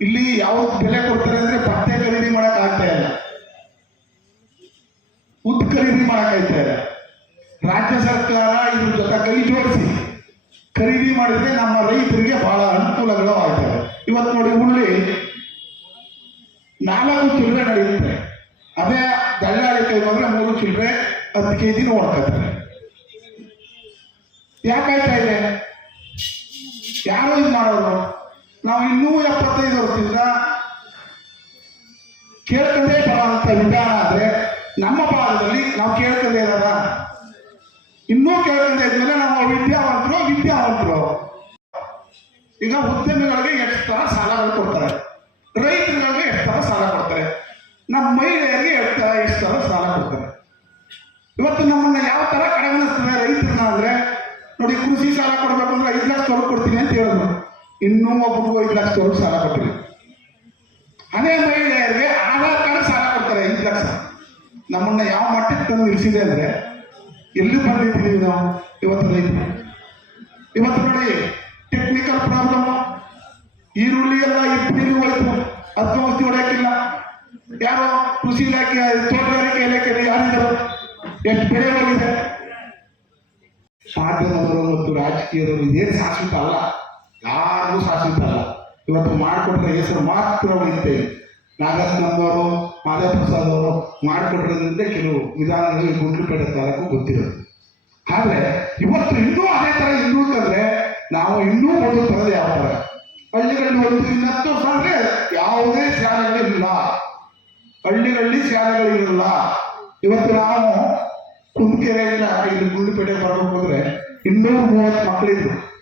ಯಾವ ಬೆಲೆ ಕೊಡ್ತಾರೆ ಅಂದ್ರೆ ಭತ್ತೆ ಖರೀದಿ ಮಾಡಕ್ ಆಗ್ತಾ ಇಲ್ಲ. ಉದ್ ಖರೀದಿ ಮಾಡಕ್ ಆಗ್ತಾ ಇಲ್ಲ. ರಾಜ್ಯ ಸರ್ಕಾರ ಇದ್ರ ಜೊತೆ ಕೈ ಜೋಡಿಸಿ ಖರೀದಿ ಮಾಡಿದ್ರೆ ನಮ್ಮ ರೈತರಿಗೆ ಬಹಳ ಅನುಕೂಲಗಳು ಆಗ್ತವೆ. ಇವತ್ತು ನೋಡಿ ಹುಳ್ಳಿ ನಾಲ್ಕು ಚಿಲ್ಲರೆ ನಡೆಯುತ್ತೆ. ಅದೇ ದಳ್ಳಾಳಿ ಕೈ ಬಂದ್ರೆ ಮೂರು ಚಿಲ್ಲರೆ ಹತ್ತು ಕೆ ಜಿ ನೋಡ್ಕೊತಾರೆ. ಯಾಕಾಯ್ತಾ ಇದೆ? ಯಾರು ಇದು ಮಾಡೋರು. ನಾವು ಇನ್ನೂ ಎಪ್ಪತ್ತೈದು ವರ್ಷದಿಂದ ಕೇಳ್ಕೊಂಡೇ ಬರುವಂತ ವಿಧಾನ ಆದ್ರೆ ನಮ್ಮ ಭಾಗದಲ್ಲಿ ನಾವು ಕೇಳ್ಕೊಂಡೇ ಇರೋದ? ಇನ್ನೂ ಕೇಳ್ಕೊಂಡೇ ಇದ್ಮೇಲೆ ನಾವು ವಿದ್ಯಾವಂತರು ವಿದ್ಯಾವಂತರು. ಈಗ ಉದ್ಯಮಿಗಳಿಗೆ ಎಷ್ಟು ತರ ಸಾಲಗಳು ಕೊಡ್ತಾರೆ? ರೈತರುಗಳಿಗೆ ಎಷ್ಟು ತರ ಸಾಲ ಕೊಡ್ತಾರೆ? ನಮ್ಮ ಮಹಿಳೆಯರಿಗೆ ಎಷ್ಟು ತರ ಎಷ್ಟು ತರ ಸಾಲ ಕೊಡ್ತಾರೆ? ಇವತ್ತು ನಮ್ಮನ್ನ ಯಾವ ತರ ಕಡೆಗಣಿಸ್ತದೆ ರೈತರನ್ನ ಅಂದ್ರೆ, ನೋಡಿ ಕೃಷಿ ಸಾಲ ಕೊಡ್ಬೇಕು ಅಂದ್ರೆ ಐದು ಲಕ್ಷ ಕೊಡ್ತೀನಿ ಅಂತ ಹೇಳಿದ್ರು. ಇನ್ನೂ ಒಬ್ಬರಿಗೂ ಐದು ಲಕ್ಷ ತೊಗೊಂಡು ಸಾಲ ಕೊಟ್ಟಿಲ್ಲ. ಅದೇ ಮಹಿಳೆಯರಿಗೆ ಆಧಾರ್ ಕಾರ್ಡ್ ಸಾಲ ಕೊಡ್ತಾರೆ, ಐದು ಲಕ್ಷ. ನಮ್ಮನ್ನ ಯಾವ ಮಟ್ಟಕ್ಕೆ ತಂದು ನಿಲ್ಲಿಸಿದೆ ಅಂದ್ರೆ, ಎಲ್ಲಿ ಬಂದಿದ್ದೀವಿ ನಾವು ಇವತ್ತು ರೈತರು. ಇವತ್ತು ನೋಡಿ ಟೆಕ್ನಿಕಲ್ ಪ್ರಾಬ್ಲಮ್ ಈರುಳ್ಳಿ ಎಲ್ಲ ಇಪ್ಪಡಿ ಹೋಯ್ತು ಅದಕ್ಕೆ ಔಷಧಿ ಹೊಡೆಯಕ್ಕಿಲ್ಲ. ಯಾರೋ ಕೃಷಿ ಇಲಾಖೆ, ತೋಟಗಾರಿಕೆ ಇಲಾಖೆ ಯಾರಿದ್ದರು ಎಷ್ಟು ಬೆಳೆ ಹೋಗಿದೆ? ಮಾಧ್ಯಮದವರು ಮತ್ತು ರಾಜಕೀಯದವರು ಇದೇನು ಶಾಶ್ವತ ಅಲ್ಲ. ಯಾರಿಗೂ ಶಾಶ್ವತ ಅಲ್ಲ ಇವತ್ತು ಮಾಡಿಕೊಟ್ರೆ ಹೆಸರು ಮಾತ್ರ ಉಳಿತೇವೆ ನಾಗರತ್ನವರು ಮಾಧವ ಪ್ರಸಾದ್ ಅವರು ಮಾಡಿಕೊಟ್ಟಿರೋದ್ರಿಂದ ಕೆಲವು ವಿಧಾನಗಳು ಗುಂಡುಪೇಟೆ ತಾಲೂಕು ಗೊತ್ತಿರೋದು. ಆದ್ರೆ ಇವತ್ತು ಇನ್ನೂ ಅದೇ ತರ ಹಿಂದುಳಿದ್ರೆ ನಾವು ಇನ್ನೂ ಬರೋದು ಯಾವ ತರ? ಹಳ್ಳಿಗಳಲ್ಲಿ ಒಂದು ಇನ್ನತ್ತು ವರ್ಷ ಯಾವುದೇ ಶಾಲೆಗಳಿಲ್ಲ ಹಳ್ಳಿಗಳಲ್ಲಿ ಶಾಲೆಗಳಿರಲ್ಲ. ಇವತ್ತು ನಾವು ಕುಂದಕೆರೆಯಿಂದ ಇಲ್ಲಿ. ಗುಂಡ್ಲುಪೇಟೆ ಬರಬೇಕು ಅಂದ್ರೆ ಇನ್ನೂರು ಮೂವತ್ತು ಮಕ್ಕಳಿದ್ರು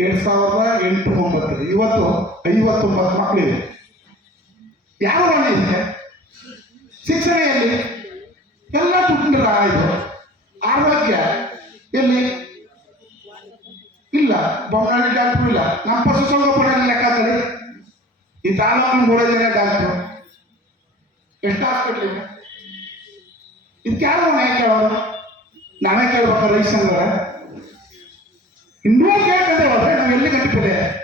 ಎರಡ್ ಸಾವಿರದ ಎಂಟು ಒಂಬತ್ತು ಇವತ್ತು ಐವತ್ತೊಂಬತ್ತು ಮಕ್ಕಳಿದೆ. ಯಾವ ಇದೆ? ಶಿಕ್ಷಣ ಎಲ್ಲಿ ಎಲ್ಲ ದುಡ್ಡು ಇದು. ಆರೋಗ್ಯ ಎಲ್ಲಿ? ಇಲ್ಲ. ಬೊಮ್ಮನಹಳ್ಳಿ ಡಾಕ್ಟ್ರು ಇಲ್ಲ. ನಮ್ಮ ಪಶುಸಂಗೋಪನೆ ಲೆಕ್ಕದಲ್ಲಿ ಈ ತಾಲೂಕಿನ ಮೂರೇ ಜನ ಡಾಕ್ಟ್ರು. ಎಷ್ಟು ಹಾಸ್ಪಿಟ್ಲ್ ಇದೆ? ಇದಕ್ಕೆ ಯಾರು ನ್ಯಾಯ ಕೇಳೋರು ನಾವೇ ಕೇಳ್ಬೇಕು ರೈತ ಸಂಘ ಇನ್ನೂ ಕೇಳ್ಕೊಂಡೆ ಹೋದ್ರೆ ನಾವು ಎಲ್ಲಿ ಕಟ್ಟಿದ್ದೇವೆ